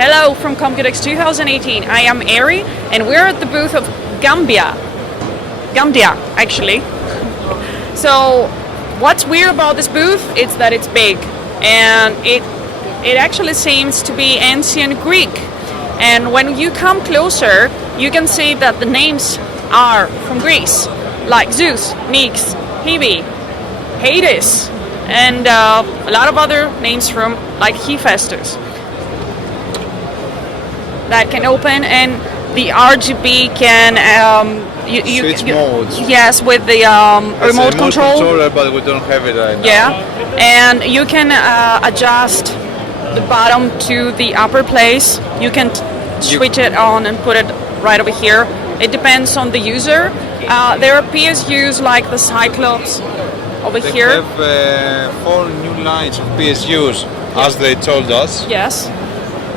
Hello from Computex 2018. I am Ari, and we're at the booth of Gamdias, actually. So, what's weird about this booth is that it's big, and it actually seems to be ancient Greek. And when you come closer, you can see that the names are from Greece, like Zeus, Nyx, Hebe, Hades, and a lot of other names from like Hephaestus. That can open, and the RGB can switch modes. Yes, with the remote control. Controller, but we don't have it right now. Yeah, and you can adjust the bottom to the upper place. You can switch it on and put it right over here. It depends on the user. There are PSUs like the Cyclops over here. They have 4 new lines of PSUs, as they told us. Yes.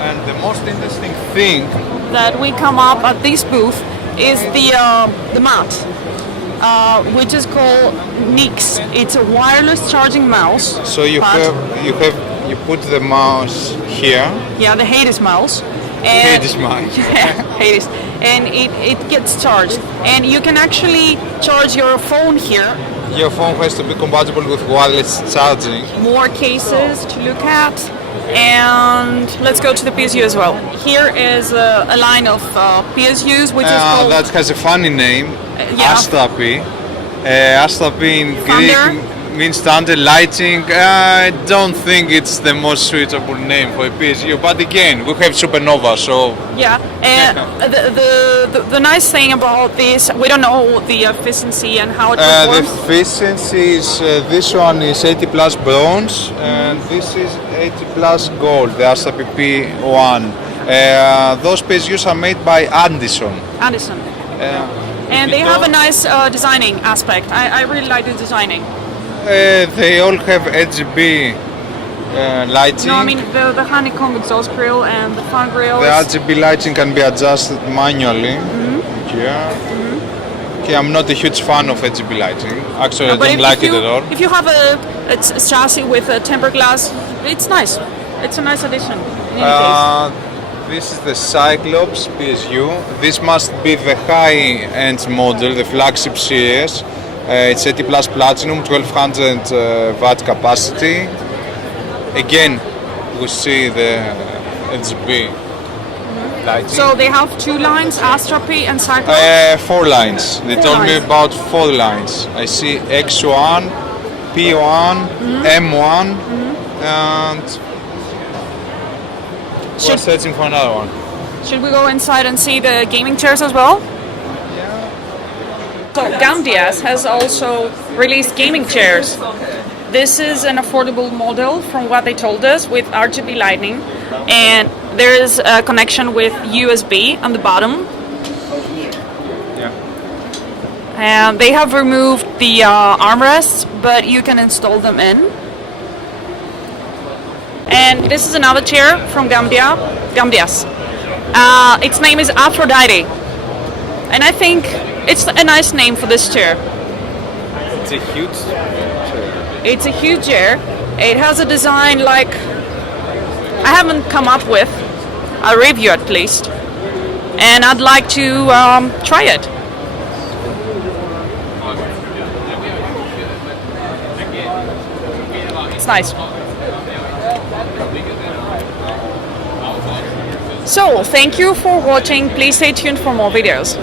And the most interesting thing that we come up at this booth is the mat, which is called Nyx. It's a wireless charging mouse. So you put the mouse here. Yeah, the Hades mouse. Hades mouse. Hades, and it gets charged, and you can actually charge your phone here. Your phone has to be compatible with wireless charging. More cases to look at. And let's go to the PSU as well. Here is a line of PSUs, which is called... That has a funny name, yeah. Astrapi. Astrapi in Thunder. Greek means thunder, lighting. I don't think it's the most suitable name for a PSU, but again, we have Supernova, so... Yeah, and the nice thing about this, we don't know the efficiency and how it performs. The efficiency is, this one is 80 plus bronze, and this is 80 plus gold, the Astrapi P1. Those PSUs are made by Anderson. And they have a nice designing aspect. I really like the designing. They all have RGB lighting. No, I mean the honeycomb exhaust grill and the front grill. The RGB lighting can be adjusted manually. Okay, I'm not a huge fan of RGB lighting. Actually, I don't like it at all. If you have a chassis with a tempered glass, it's nice. It's a nice addition. In any case. This is the Cyclops PSU. This must be the high-end model, the flagship series. It's 80 plus platinum, 1200 watt capacity. Again, we see the RGB lighting. So they have 2 lines, Astrapi and Cyclops? 4 lines. They told me about 4 lines. I see X1, P1, M1, and we're searching for another one. Should we go inside and see the gaming chairs as well? So Gamdias has also released gaming chairs. This is an affordable model from what they told us with RGB lighting, and there is a connection with USB on the bottom. Yeah. And they have removed the armrests, but you can install them in. And this is another chair from Gamdias. Its name is Aphrodite, and I think it's a nice name for this chair. It's a huge chair. It's a huge chair. It has a design like I haven't come up with a review at least, and I'd like to try it. It's nice. So, thank you for watching. Please stay tuned for more videos.